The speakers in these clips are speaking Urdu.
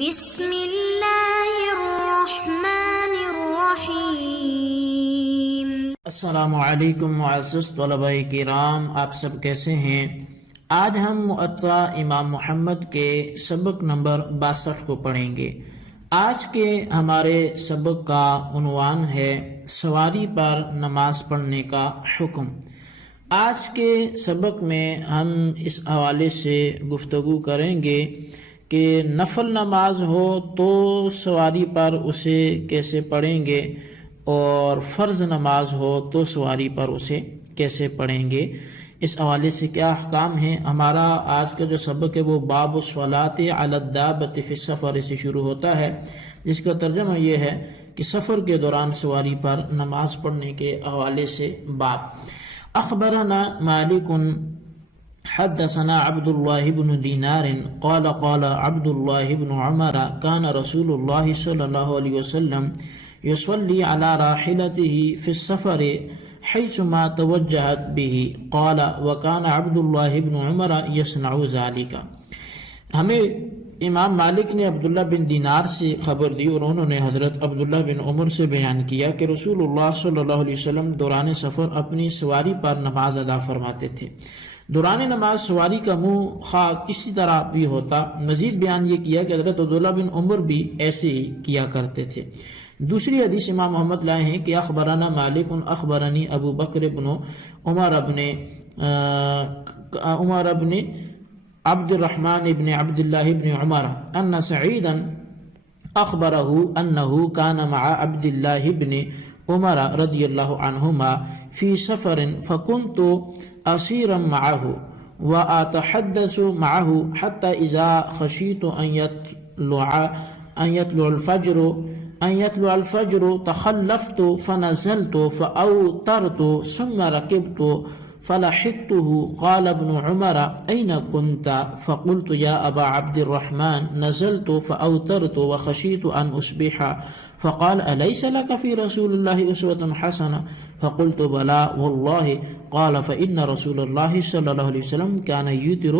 بسم اللہ الرحمن الرحیم۔ السلام علیکم معزز طلباء کرام، آپ سب کیسے ہیں؟ آج ہم موطا امام محمد کے سبق نمبر 62 کو پڑھیں گے۔ آج کے ہمارے سبق کا عنوان ہے سواری پر نماز پڑھنے کا حکم۔ آج کے سبق میں ہم اس حوالے سے گفتگو کریں گے کہ نفل نماز ہو تو سواری پر اسے کیسے پڑھیں گے، اور فرض نماز ہو تو سواری پر اسے کیسے پڑھیں گے، اس حوالے سے کیا احکام ہیں۔ ہمارا آج کا جو سبق ہے وہ باب الصلاۃ علی الدابۃ فی السفر سے شروع ہوتا ہے، جس کا ترجمہ یہ ہے کہ سفر کے دوران سواری پر نماز پڑھنے کے حوالے سے باب۔ اخبرنا مالک حدثنا عبد الله بن دینار قال قال عبد الله بن عمر كان رسول الله صلى الله عليه وسلم يصلي على راحلته في السفر حيثما توجهت به قال وكان عبد الله بن عمر يصنع ذلك۔ ہمیں امام مالک نے عبداللہ بن دینار سے خبر دی اور انہوں نے حضرت عبداللہ بن عمر سے بیان کیا کہ رسول اللہ صلی اللہ علیہ وسلم دوران سفر اپنی سواری پر نماز ادا فرماتے تھے۔ دوران نماز سواری کا منہ خواہ کسی طرح بھی ہوتا۔ مزید بیان یہ کیا کہ حضرت عبداللہ بن عمر بھی ایسے ہی کیا کرتے تھے۔ دوسری حدیث امام محمد لائے ہیں کہ اخبرنا مالک اخبرنی ابو بکر بن عمر بن عبد الرحمن بن عبد الله بن عمر ان سعيدا اخبره انه كان مع عبد الله بن عمر رضي الله عنهما في سفر فكنت اسيرا معه واتحدث معه حتى اذا خشيت ان يطلع الفجر تخلفت فنزلت فأوترت ثم ركبت فلحقته قال ابن عمر أين كنت؟ فقلت يا أبا عبد الرحمن نزلت فأوترت وخشيت أن أصبح فقال أليس لك في رسول الله أسوة حسنة؟ فقلت بلى والله قال فإن رسول الله صلى الله عليه وسلم كان يوتر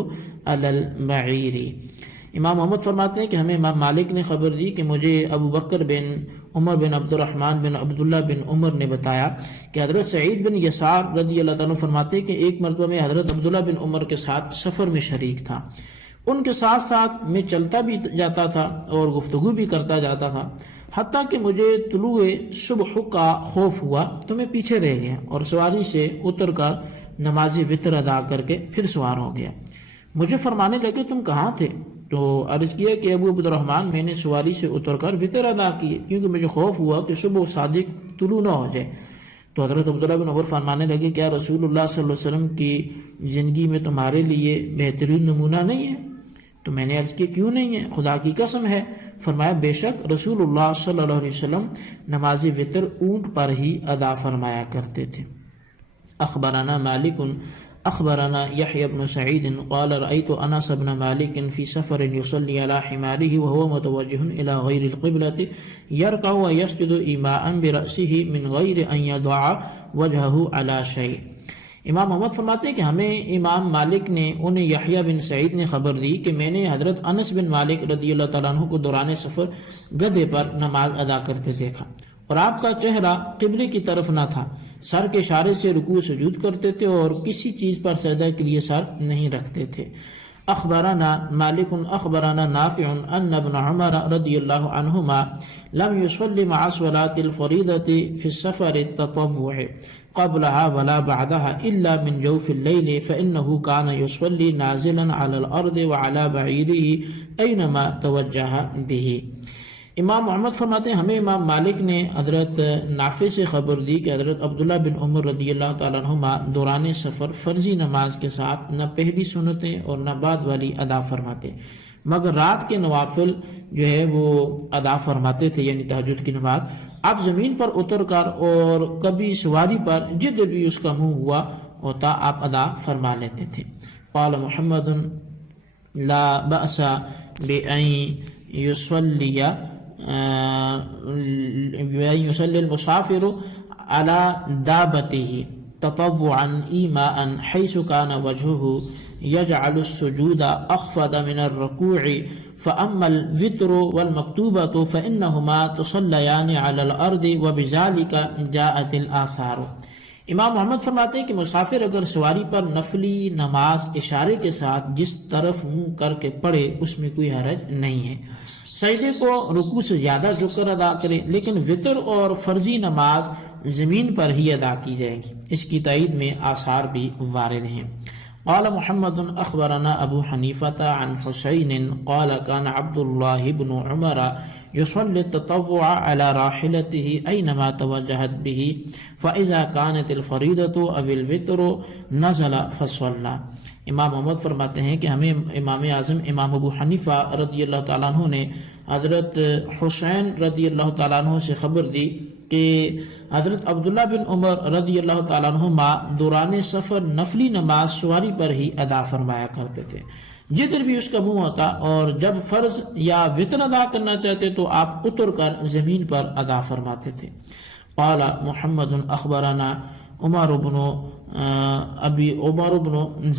على البعير۔ امام محمد فرماتے ہیں کہ ہمیں امام مالک نے خبر دی کہ مجھے ابو بکر بن عمر بن عبد الرحمن بن عبداللہ بن عمر نے بتایا کہ حضرت سعید بن یسار رضی اللہ تعالیٰ فرماتے ہیں کہ ایک مرتبہ میں حضرت عبداللہ بن عمر کے ساتھ سفر میں شریک تھا۔ ان کے ساتھ ساتھ میں چلتا بھی جاتا تھا اور گفتگو بھی کرتا جاتا تھا، حتیٰ کہ مجھے طلوع صبح کا خوف ہوا تو میں پیچھے رہ گیا اور سواری سے اتر کر نماز وتر ادا کر کے پھر سوار ہو گیا۔ مجھے فرمانے لگے تم کہاں تھے؟ تو عرض کیا کہ ابو عبد الرحمن میں نے سواری سے اتر کر وتر ادا کی کیونکہ مجھے خوف ہوا کہ صبح صادق طلوع نہ ہو جائے۔ تو حضرت عبداللہ بن عمر فرمانے لگے کیا رسول اللہ صلی اللہ علیہ وسلم کی زندگی میں تمہارے لیے بہترین نمونہ نہیں ہے؟ تو میں نے عرض کیا کیوں نہیں ہے، خدا کی قسم ہے۔ فرمایا بے شک رسول اللہ صلی اللہ علیہ وسلم نماز وتر اونٹ پر ہی ادا فرمایا کرتے تھے۔ اخبرنا مالک اخبرنا يحيى بن سعيد قال رأيت أنس بن مالك في سفر يصلي على حماره وهو متوجه إلى غير القبلة يركع ويسجد إيماء برأسه من غير أن يضع وجهه على شيء۔ امام محمد فرماتے ہیں کہ ہمیں امام مالک نے انہیں یحییٰ بن سعید نے خبر دی کہ میں نے حضرت انس بن مالک رضی اللہ تعالیٰ عنہ کو دوران سفر گدھے پر نماز ادا کرتے دیکھا اور آپ کا چہرہ قبلے کی طرف نہ تھا، سر کے اشارے سے رکوع سجود کرتے تھے اور کسی چیز پر سجدہ کے لیے سر نہیں رکھتے تھے۔ اخبرنا مالک اخبرنا نافع ان ابن عمر رضی اللہ عنہما لم يصلي مع صلاة الفریضة في السفر التطوع قبلها ولا بعدها الا من جوف الليل فانه كان يصلي نازلا على الارض وعلى بعيره اينما توجه به۔ امام محمد فرماتے ہیں ہمیں امام مالک نے حضرت نافع سے خبر دی کہ حضرت عبداللہ بن عمر رضی اللہ تعالیٰ عنہما دوران سفر فرضی نماز کے ساتھ نہ پہلی سنتیں اور نہ بعد والی ادا فرماتے، مگر رات کے نوافل جو ہے وہ ادا فرماتے تھے، یعنی تہجد کی نماز۔ آپ زمین پر اتر کر اور کبھی سواری پر جدھر بھی اس کا منہ ہوا ہوتا آپ ادا فرما لیتے تھے۔ قال محمد لا بأس بأن يصلي المسافر على دابته تطوعا إيماء حيث كان وجهه يجعل السجود أخفض من الركوع فأما الوتر والمكتوبة فإنهما تصليان على الأرض وبذلك جاءت الآثار۔ امام محمد فرماتے ہیں کہ مسافر اگر سواری پر نفلی نماز اشارے کے ساتھ جس طرف منہ کر کے پڑھے اس میں کوئی حرج نہیں ہے، سجدے کو رکوع سے زیادہ جھک کر ادا کرے، لیکن وطر اور فرضی نماز زمین پر ہی ادا کی جائے گی۔ اس کی تائید میں آثار بھی وارد ہیں۔ قال محمد اخبرنا ابو حنیفة عن حسین قال كان عبد الله بن عمر يصلي التطوع على راحلته اينما توجهت به فاذا كانت الفريضة او الوتر نزل فصلى۔ امام محمد فرماتے ہیں کہ ہمیں امام اعظم امام ابو حنیفہ رضی اللہ تعالیٰ عنہ نے حضرت حسین رضی اللہ تعالیٰ عنہ سے خبر دی کہ حضرت عبداللہ بن عمر رضی اللہ تعالیٰ عنہما دوران سفر نفلی نماز سواری پر ہی ادا فرمایا کرتے تھے، جدھر بھی اس کا منہ ہوتا، اور جب فرض یا وطر ادا کرنا چاہتے تو آپ اتر کر زمین پر ادا فرماتے تھے۔ قال محمد اخبرنا عمر بن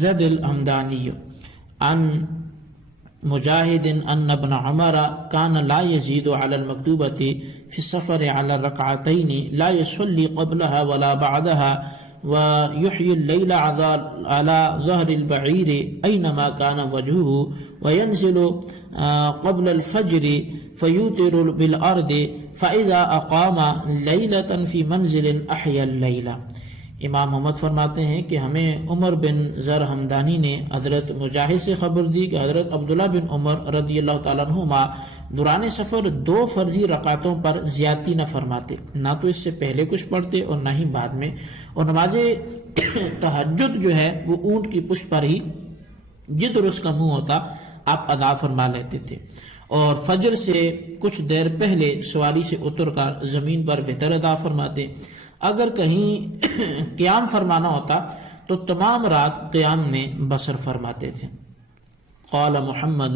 زید الحمدانی عن مجاہد ان ابن عمر كان لا يزيد على المكتوبة في السفر على الركعتين لا يصلي قبلها ولا بعدها ويحيي الليل على ظهر البعير أينما كان وجهه وينزل قبل الفجر فيوتر بالأرض فإذا أقام ليلة في منزل أحيا الليل۔ امام محمد فرماتے ہیں کہ ہمیں عمر بن زر حمدانی نے حضرت مجاہد سے خبر دی کہ حضرت عبداللہ بن عمر رضی اللہ تعالیٰ عنہما دوران سفر 2 فرضی رکعتوں پر زیادتی نہ فرماتے، نہ تو اس سے پہلے کچھ پڑھتے اور نہ ہی بعد میں، اور نماز تہجد جو ہے وہ اونٹ کی پشت پر ہی جدھر اس کا منہ ہوتا آپ ادا فرما لیتے تھے، اور فجر سے کچھ دیر پہلے سواری سے اتر کر زمین پر وتر ادا فرماتے۔ اگر کہیں قیام فرمانا ہوتا تو تمام رات قیام میں بسر فرماتے تھے۔ قال محمد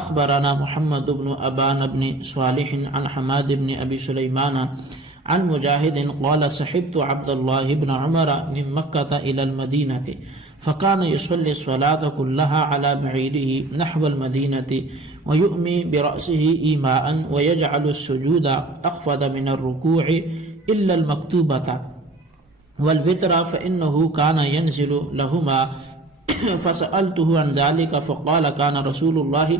اخبرنا محمد بن ابان بن صالح عن حماد بن ابی سلیمان عن مجاہد قال صحبت عبد الله بن عمر من مکة الى المدینة فكان يصلي الصلاة كلها على بعيره نحو المدينة ويؤمي برأسه إيماء ويجعل السجود أخفض من الركوع إلا المكتوبة والوتر فإنه كان ينزل لهما فسألته عن ذلك فقال كان رسول الله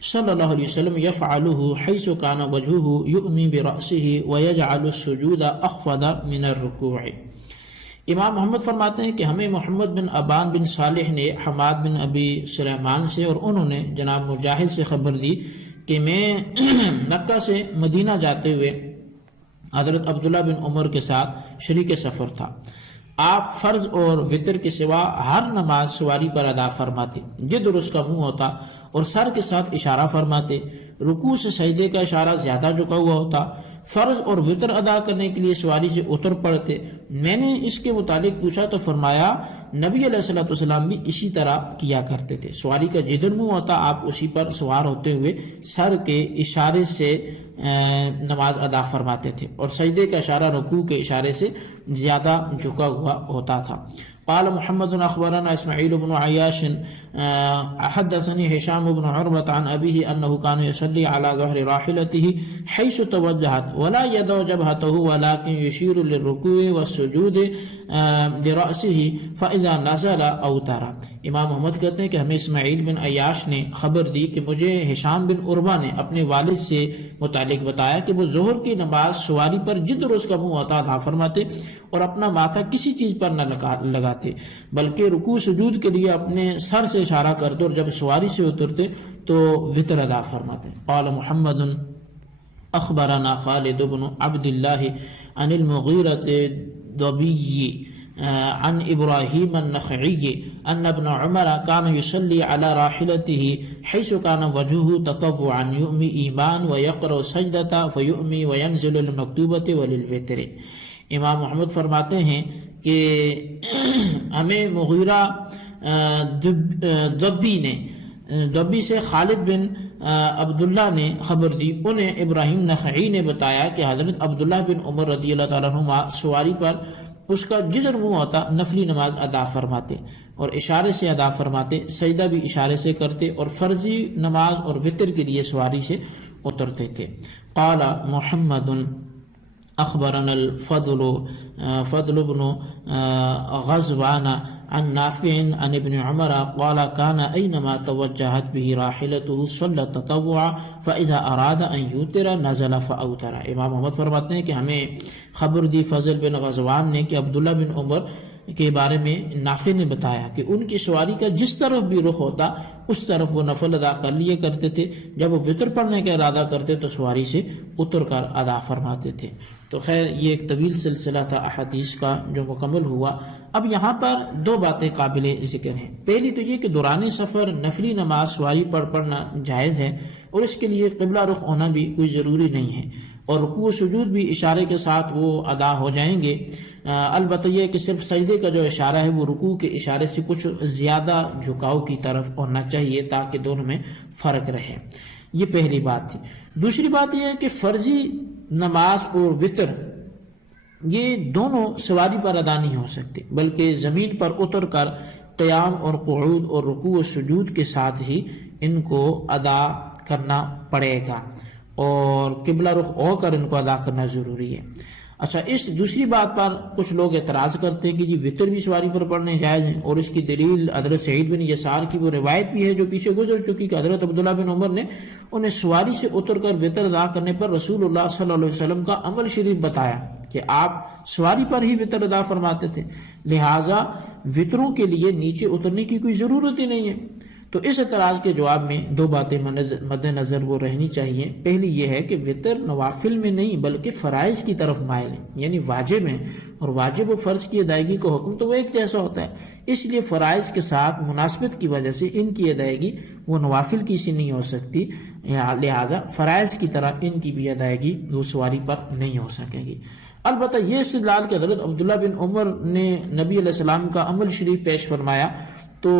صلى الله عليه وسلم يفعله حيث كان وجهه يؤمي برأسه ويجعل السجود أخفض من الركوع۔ امام محمد فرماتے ہیں کہ ہمیں محمد بن ابان بن صالح نے حماد بن ابی سلیمان سے اور انہوں نے جناب مجاہد سے خبر دی کہ میں مکہ سے مدینہ جاتے ہوئے حضرت عبداللہ بن عمر کے ساتھ شریک سفر تھا۔ آپ فرض اور وطر کے سوا ہر نماز سواری پر ادا فرماتے، جدھر اس کا منہ ہوتا اور سر کے ساتھ اشارہ فرماتے، رکوع سے سجدے کا اشارہ زیادہ جھکا ہوا ہوتا، فرض اور وطر ادا کرنے کے لیے سواری سے اتر پڑتے۔ میں نے اس کے متعلق پوچھا تو فرمایا نبی علیہ الصلوۃ والسلام بھی اسی طرح کیا کرتے تھے، سواری کا جدھر منہ ہوتا آپ اسی پر سوار ہوتے ہوئے سر کے اشارے سے نماز ادا فرماتے تھے، اور سجدے کا اشارہ رکوع کے اشارے سے زیادہ جھکا ہوا ہوتا تھا۔ قال محمد اخبرنا اسماعیل بن عیاش حدثني هشام بن عروة عن أبيه أنه كان يصلي على ظهر راحلته حيث توجهت ولا يدع جبهته ولكن يشير للركوع والسجود برأسه فإذا نزل أوتر۔ امام محمد کہتے ہیں کہ ہمیں اسماعیل بن عیاش نے خبر دی کہ مجھے ہشام بن عروہ نے اپنے والد سے متعلق بتایا کہ وہ ظہر کی نماز سواری پر جدھر اس کا منہ ہوتا ادا فرماتے اور اپنا ماتھا کسی چیز پر نہ لگاتے، بلکہ رکوع سجود کے لیے اپنے سر سے اشارہ کرتے اور جب سواری سے اترتے تو وطر ادا فرماتے۔ قال محمد اخبرنا خالد بن عبد الله عن المغيرة الضبي عن إبراهيم النخعي أن ابن عمر كان يصلي على راحلته حيث كان وجهه تطوعا يؤمي إيمان ويقرأ سجدة فيؤمي وينزل للمكتوبة وللوتر۔ امام محمد فرماتے ہیں کہ ہمیں مغیرہ دبی سے خالد بن عبداللہ نے خبر دی، انہیں ابراہیم نخعی نے بتایا کہ حضرت عبداللہ بن عمر رضی اللہ تعالیٰ عنہما سواری پر اس کا جدھر منہ ہوتا نفلی نماز ادا فرماتے اور اشارے سے ادا فرماتے، سجدہ بھی اشارے سے کرتے، اور فرضی نماز اور وتر کے لیے سواری سے اترتے تھے۔ قال محمد اخبرنا فضل بن غزوان عن نافع عن ابن عمر قال كان اينما توجهت به راحلته صلى التطوع فاذا اراد ان يوتر نزل فاوتر۔ امام محمد فرماتے ہیں کہ ہمیں خبر دی فضل بن غزوان نے کہ عبداللہ بن عمر کے بارے میں نافع نے بتایا کہ ان کی سواری کا جس طرف بھی رخ ہوتا اس طرف وہ نفل ادا کر لیے کرتے تھے، جب وہ وتر پڑھنے کا ارادہ کرتے تو سواری سے اتر کر ادا فرماتے تھے۔ تو خیر یہ ایک طویل سلسلہ تھا احادیث کا جو مکمل ہوا۔ اب یہاں پر دو باتیں قابل ذکر ہیں۔ پہلی تو یہ کہ دوران سفر نفلی نماز سواری پر پڑھنا جائز ہے، اور اس کے لیے قبلہ رخ ہونا بھی کوئی ضروری نہیں ہے، اور رکوع و سجود بھی اشارے کے ساتھ وہ ادا ہو جائیں گے۔ البتہ یہ کہ صرف سجدے کا جو اشارہ ہے وہ رکوع کے اشارے سے کچھ زیادہ جھکاؤ کی طرف ہونا چاہیے تاکہ دونوں میں فرق رہے۔ یہ پہلی بات تھی۔ دوسری بات یہ ہے کہ فرضی نماز اور وتر یہ دونوں سواری پر ادا نہیں ہو سکتے، بلکہ زمین پر اتر کر قیام اور قعود اور رکوع و سجود کے ساتھ ہی ان کو ادا کرنا پڑے گا، اور قبلہ رخ ہو کر ان کو ادا کرنا ضروری ہے۔ اچھا، اس دوسری بات پر کچھ لوگ اعتراض کرتے ہیں کہ یہ وتر بھی سواری پر پڑھنے جائز ہیں، اور اس کی دلیل حضرت سعید بن یسار کی وہ روایت بھی ہے جو پیچھے گزر چکی کہ حضرت عبداللہ بن عمر نے انہیں سواری سے اتر کر وتر ادا کرنے پر رسول اللہ صلی اللہ علیہ وسلم کا عمل شریف بتایا کہ آپ سواری پر ہی وتر ادا فرماتے تھے، لہٰذا وتروں کے لیے نیچے اترنے کی کوئی ضرورت ہی نہیں ہے۔ تو اس اعتراض کے جواب میں دو باتیں مد نظر وہ رہنی چاہیے۔ پہلی یہ ہے کہ وتر نوافل میں نہیں بلکہ فرائض کی طرف مائل ہے، یعنی واجب ہیں، اور واجب و فرض کی ادائیگی کو حکم تو وہ ایک جیسا ہوتا ہے، اس لیے فرائض کے ساتھ مناسبت کی وجہ سے ان کی ادائیگی وہ نوافل کی سی نہیں ہو سکتی، لہٰذا فرائض کی طرح ان کی بھی ادائیگی وہ سواری پر نہیں ہو سکے گی۔ البتہ یہ استدلال کہ حضرت عبداللہ بن عمر نے نبی علیہ السلام کا عمل شریف پیش فرمایا، تو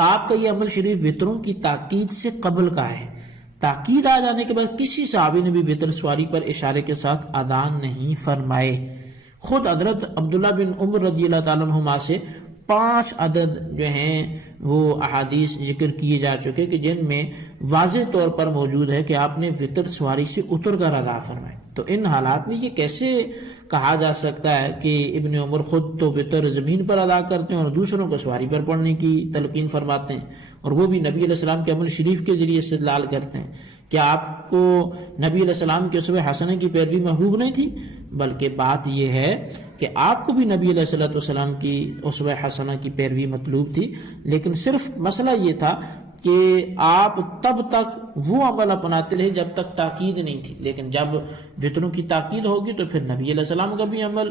آپ کا یہ عمل شریف وتروں کی تاکید سے قبل کا ہے۔ تاکید آ جانے کے بعد کسی صحابی نے بھی وتر سواری پر اشارے کے ساتھ ادا نہیں فرمائے۔ خود حضرت عبداللہ بن عمر رضی اللہ تعالیٰ عنہما سے 5 عدد جو ہیں وہ احادیث ذکر کیے جا چکے کہ جن میں واضح طور پر موجود ہے کہ آپ نے وتر سواری سے اتر کر ادا فرمائے۔ تو ان حالات میں یہ کیسے کہا جا سکتا ہے کہ ابن عمر خود تو وتر زمین پر ادا کرتے ہیں اور دوسروں کو سواری پر پڑھنے کی تلقین فرماتے ہیں، اور وہ بھی نبی علیہ السلام کے عمل شریف کے ذریعے استدلال کرتے ہیں؟ کیا آپ کو نبی علیہ السلام کے اسوہ حسنہ کی پیروی محبوب نہیں تھی؟ بلکہ بات یہ ہے کہ آپ کو بھی نبی علیہ السلام کی اسوہ حسنہ کی پیروی مطلوب تھی، لیکن صرف مسئلہ یہ تھا کہ آپ تب تک وہ عمل اپناتے رہے جب تک تاکید نہیں تھی، لیکن جب وتروں کی تاکید ہوگی تو پھر نبی علیہ السلام کا بھی عمل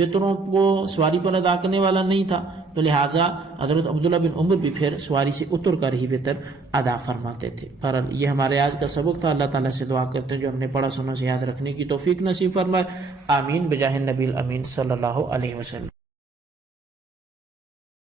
وتروں کو سواری پر ادا کرنے والا نہیں تھا، تو لہٰذا حضرت عبداللہ بن عمر بھی پھر سواری سے اتر کر ہی وتر ادا فرماتے تھے۔ پر یہ ہمارے آج کا سبق تھا۔ اللہ تعالیٰ سے دعا کرتے ہیں جو ہم نے پڑھا سنا سے یاد رکھنے کی توفیق نصیب فرمائے۔ آمین بجاہ النبی الامین صلی اللہ علیہ وسلم۔